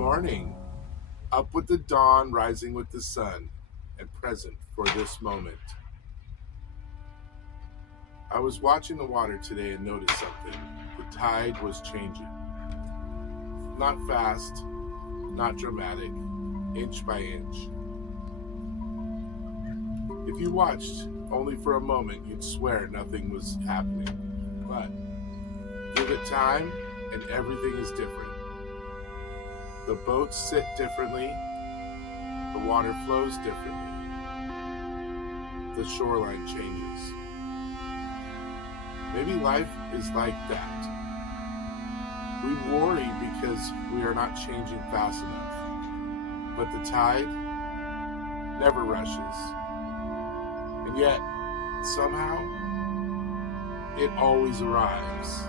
morning, up with the dawn, rising with the sun, and present for this moment. I was watching the water today and noticed something. The tide was changing. Not fast, not dramatic, inch by inch. If you watched only for a moment, you'd swear nothing was happening. But give it time, and everything is different. The boats sit differently, the water flows differently, the shoreline changes. Maybe life is like that. We worry because we are not changing fast enough. But the tide never rushes. And yet, somehow, it always arrives.